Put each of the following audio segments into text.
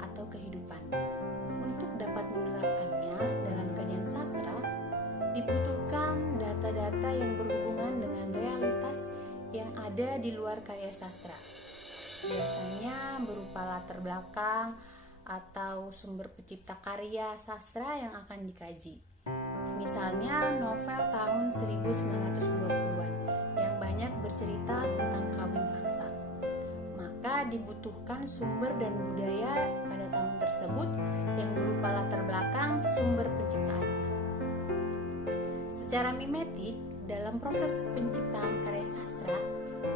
atau kehidupan. Untuk dapat menerapkannya dalam kajian sastra, dibutuhkan data-data yang berhubungan dengan realitas yang ada di luar karya sastra. Biasanya berupa latar belakang atau sumber pencipta karya sastra yang akan dikaji. Misalnya novel tahun 1920-an yang banyak bercerita tentang kawin paksa. Maka dibutuhkan sumber dan budaya pada tahun tersebut yang berupa latar belakang sumber penciptaannya. Secara mimetik, dalam proses penciptaan karya sastra,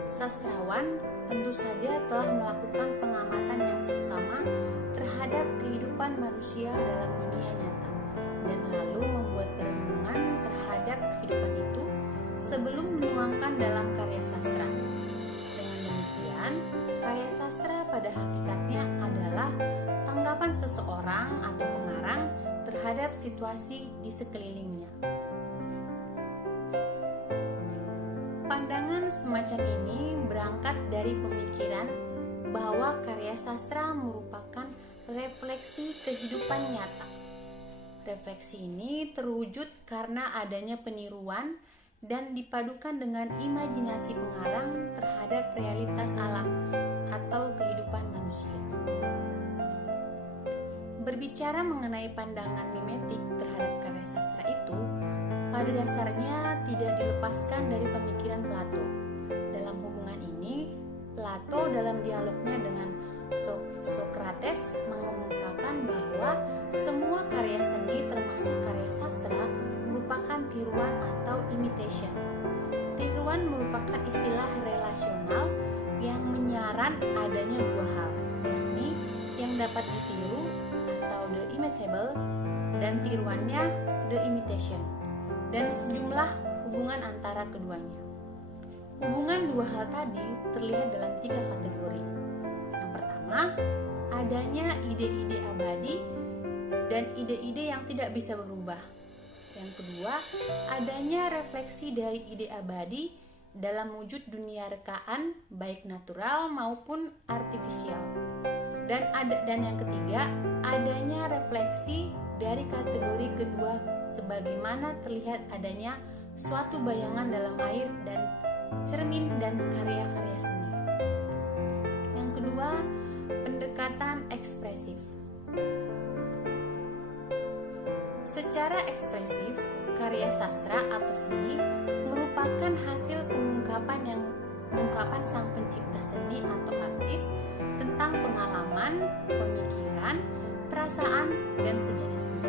sastrawan tentu saja telah melakukan pengamatan yang seksama terhadap kehidupan manusia dalam dunia nyata dan lalu membuat perenungan terhadap kehidupan itu sebelum menuangkan dalam karya sastra. Dengan demikian, karya sastra pada hakikatnya adalah tanggapan seseorang atau pengarang terhadap situasi di sekelilingnya. Pandangan semacam ini berangkat dari pemikiran bahwa karya sastra merupakan refleksi kehidupan nyata. Refleksi ini terwujud karena adanya peniruan dan dipadukan dengan imajinasi pengarang terhadap realitas alam atau kehidupan manusia. Berbicara mengenai pandangan mimetik terhadap karya sastra itu, pada dasarnya tidak dilepaskan dari pemikiran Plato. Dalam hubungan ini, Plato dalam dialognya dengan Socrates mengemukakan bahwa semua karya seni termasuk karya sastra merupakan tiruan atau imitation. Tiruan merupakan istilah relasional yang menyaran adanya dua hal, yakni yang dapat ditiru atau the imitable dan tiruannya the imitation, dan sejumlah hubungan antara keduanya. Hubungan dua hal tadi terlihat dalam 3 kategori. Yang pertama, adanya ide-ide abadi dan ide-ide yang tidak bisa berubah. Yang kedua, adanya refleksi dari ide abadi dalam wujud dunia rekaan baik natural maupun artifisial. Dan yang ketiga, adanya refleksi dari kategori kedua sebagaimana terlihat adanya suatu bayangan dalam air dan cermin dan karya-karya seni. Yang kedua, pendekatan ekspresif. Secara ekspresif, karya sastra atau seni merupakan hasil pengungkapan sang pencipta seni atau artis tentang pengalaman, pemikiran, perasaan, dan sejenisnya.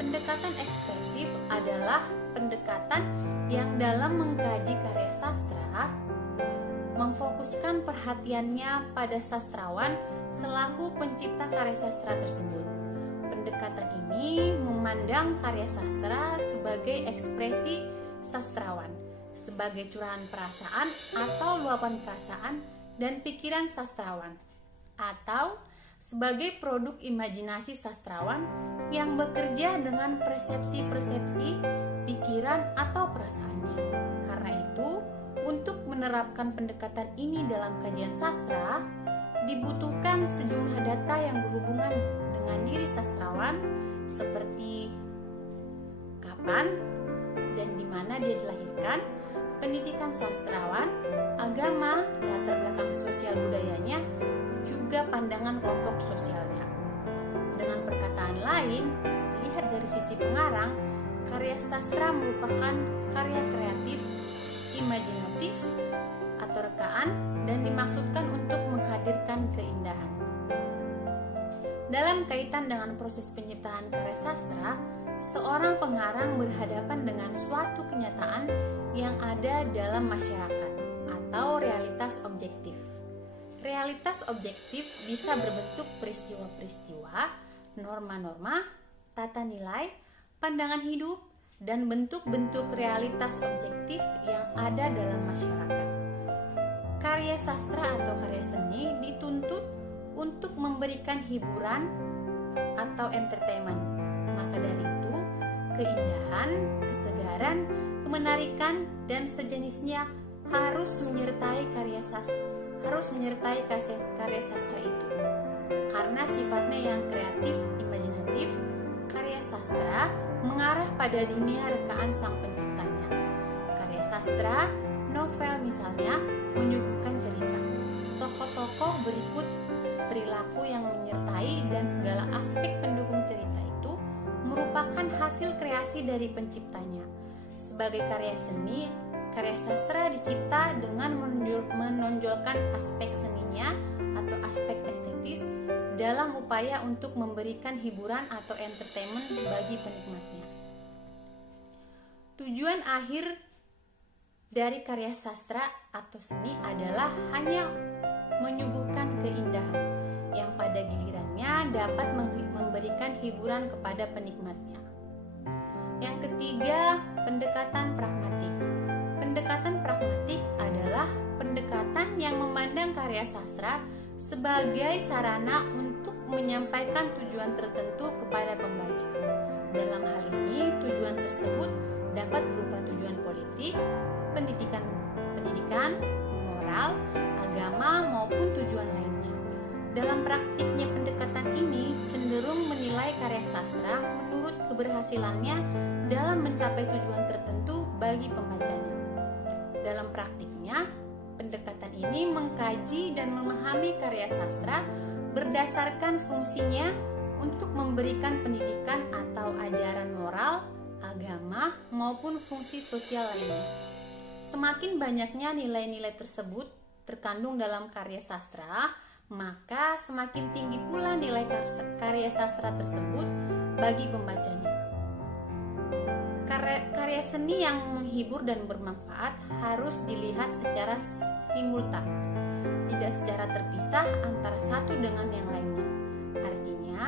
Pendekatan ekspresif adalah pendekatan yang dalam mengkaji karya sastra memfokuskan perhatiannya pada sastrawan selaku pencipta karya sastra tersebut. Pendekatan ini memandang karya sastra sebagai ekspresi sastrawan, sebagai curahan perasaan atau luapan perasaan dan pikiran sastrawan, atau sebagai produk imajinasi sastrawan yang bekerja dengan persepsi-persepsi, pikiran atau perasaannya. Karena itu, untuk menerapkan pendekatan ini dalam kajian sastra, dibutuhkan sejumlah data yang berhubungan dengan diri sastrawan seperti kapan dan di mana dia dilahirkan, pendidikan sastrawan, agama, latar belakang sosial budayanya, juga pandangan kelompok sosialnya. Dengan perkataan lain, dilihat dari sisi pengarang, karya sastra merupakan karya kreatif, imajinatif, atau rekaan dan dimaksudkan untuk menghadirkan keindahan. Dalam kaitan dengan proses penciptaan karya sastra, seorang pengarang berhadapan dengan suatu kenyataan yang ada dalam masyarakat atau realitas objektif. Realitas objektif bisa berbentuk peristiwa-peristiwa, norma-norma, tata nilai, pandangan hidup, dan bentuk-bentuk realitas objektif yang ada dalam masyarakat. Karya sastra atau karya seni dituntut untuk memberikan hiburan atau entertainment. Maka dari itu, keindahan, kesegaran, kemenarikan, dan sejenisnya harus menyertai karya sastra itu. Karena sifatnya yang kreatif, imajinatif, karya sastra mengarah pada dunia rekaan sang penciptanya. Karya sastra, novel misalnya, menyuguhkan cerita. Tokoh-tokoh berikut perilaku yang menyertai dan segala aspek pendukung cerita itu merupakan hasil kreasi dari penciptanya. Sebagai karya seni, karya sastra dicipta dengan menonjolkan aspek seninya atau aspek estetis dalam upaya untuk memberikan hiburan atau entertainment bagi penikmatnya. Tujuan akhir dari karya sastra atau seni adalah hanya menyuguhkan keindahan yang pada gilirannya dapat memberikan hiburan kepada penikmatnya. Yang ketiga, pendekatan pragmatik. Pendekatan pragmatik adalah pendekatan yang memandang karya sastra sebagai sarana untuk menyampaikan tujuan tertentu kepada pembaca. Dalam hal ini, tujuan tersebut dapat berupa tujuan politik, pendidikan, moral, agama, maupun tujuan lainnya. Dalam praktiknya pendekatan ini cenderung menilai karya sastra menurut keberhasilannya dalam mencapai tujuan tertentu bagi pembacanya. Dalam praktiknya, pendekatan ini mengkaji dan memahami karya sastra berdasarkan fungsinya untuk memberikan pendidikan atau ajaran moral, agama, maupun fungsi sosial lainnya. Semakin banyaknya nilai-nilai tersebut terkandung dalam karya sastra, maka semakin tinggi pula nilai karya sastra tersebut bagi pembacanya. Karya seni yang menghibur dan bermanfaat harus dilihat secara simultan, tidak secara terpisah antara satu dengan yang lainnya. Artinya,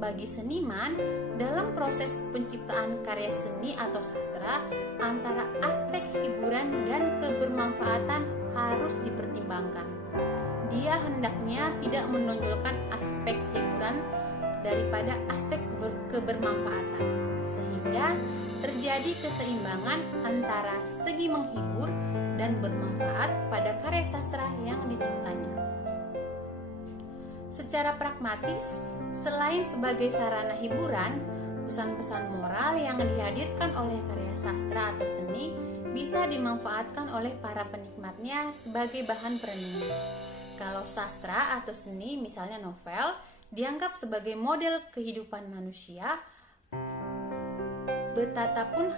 bagi seniman, dalam proses penciptaan karya seni atau sastra, antara aspek hiburan dan kebermanfaatan harus dipertimbangkan. Dia hendaknya tidak menonjolkan aspek hiburan daripada aspek kebermanfaatan, sehingga terjadi keseimbangan antara segi menghibur dan bermanfaat pada karya sastra yang diciptanya. Secara pragmatis, selain sebagai sarana hiburan, pesan-pesan moral yang dihadirkan oleh karya sastra atau seni bisa dimanfaatkan oleh para penikmatnya sebagai bahan perenungan. Kalau sastra atau seni, misalnya novel, dianggap sebagai model kehidupan manusia, betapapun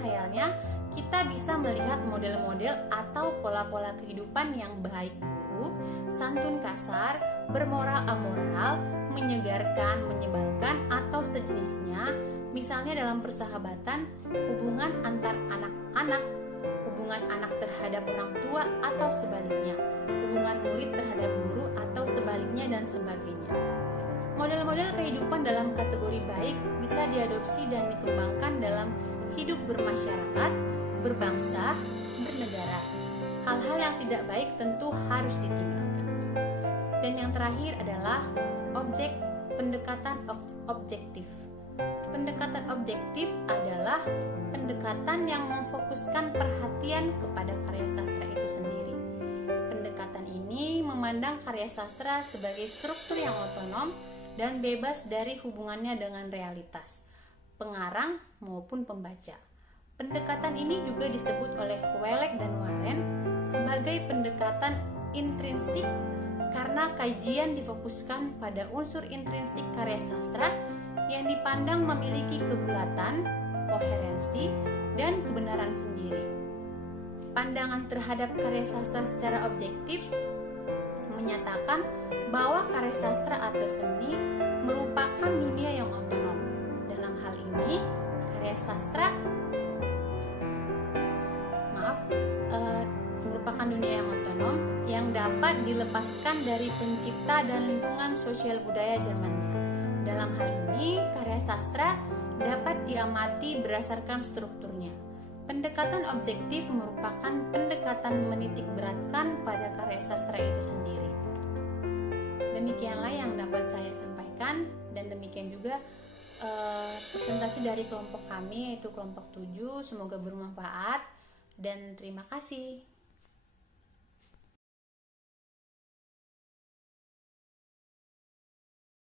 hayalnya, kita bisa melihat model-model atau pola-pola kehidupan yang baik buruk, santun kasar, bermoral amoral, menyegarkan, menyebalkan, atau sejenisnya, misalnya dalam persahabatan, hubungan antar anak-anak, hubungan anak terhadap orang tua atau sebaliknya, hubungan murid terhadap guru atau sebaliknya, dan sebagainya. Model-model kehidupan dalam kategori baik bisa diadopsi dan dikembangkan dalam hidup bermasyarakat, berbangsa, bernegara. Hal-hal yang tidak baik tentu harus ditinggalkan. Dan yang terakhir adalah pendekatan objektif. Pendekatan objektif adalah pendekatan yang memfokuskan perhatian kepada karya sastra itu sendiri. Pendekatan ini memandang karya sastra sebagai struktur yang otonom dan bebas dari hubungannya dengan realitas, pengarang maupun pembaca. Pendekatan ini juga disebut oleh Welek dan Warren sebagai pendekatan intrinsik karena kajian difokuskan pada unsur intrinsik karya sastra yang dipandang memiliki kebulatan, koherensi, dan kebenaran sendiri. Pandangan terhadap karya sastra secara objektif menyatakan bahwa karya sastra atau seni merupakan dunia yang otonom. Dalam hal ini, karya sastra merupakan dunia yang otonom yang dapat dilepaskan dari pencipta dan lingkungan sosial budaya zamannya. Dalam hal ini, karya sastra dapat diamati berdasarkan strukturnya. Pendekatan objektif merupakan pendekatan menitik beratkan pada karya sastra itu sendiri. Demikianlah yang dapat saya sampaikan, dan demikian juga presentasi dari kelompok kami, yaitu kelompok 7. Semoga bermanfaat dan terima kasih.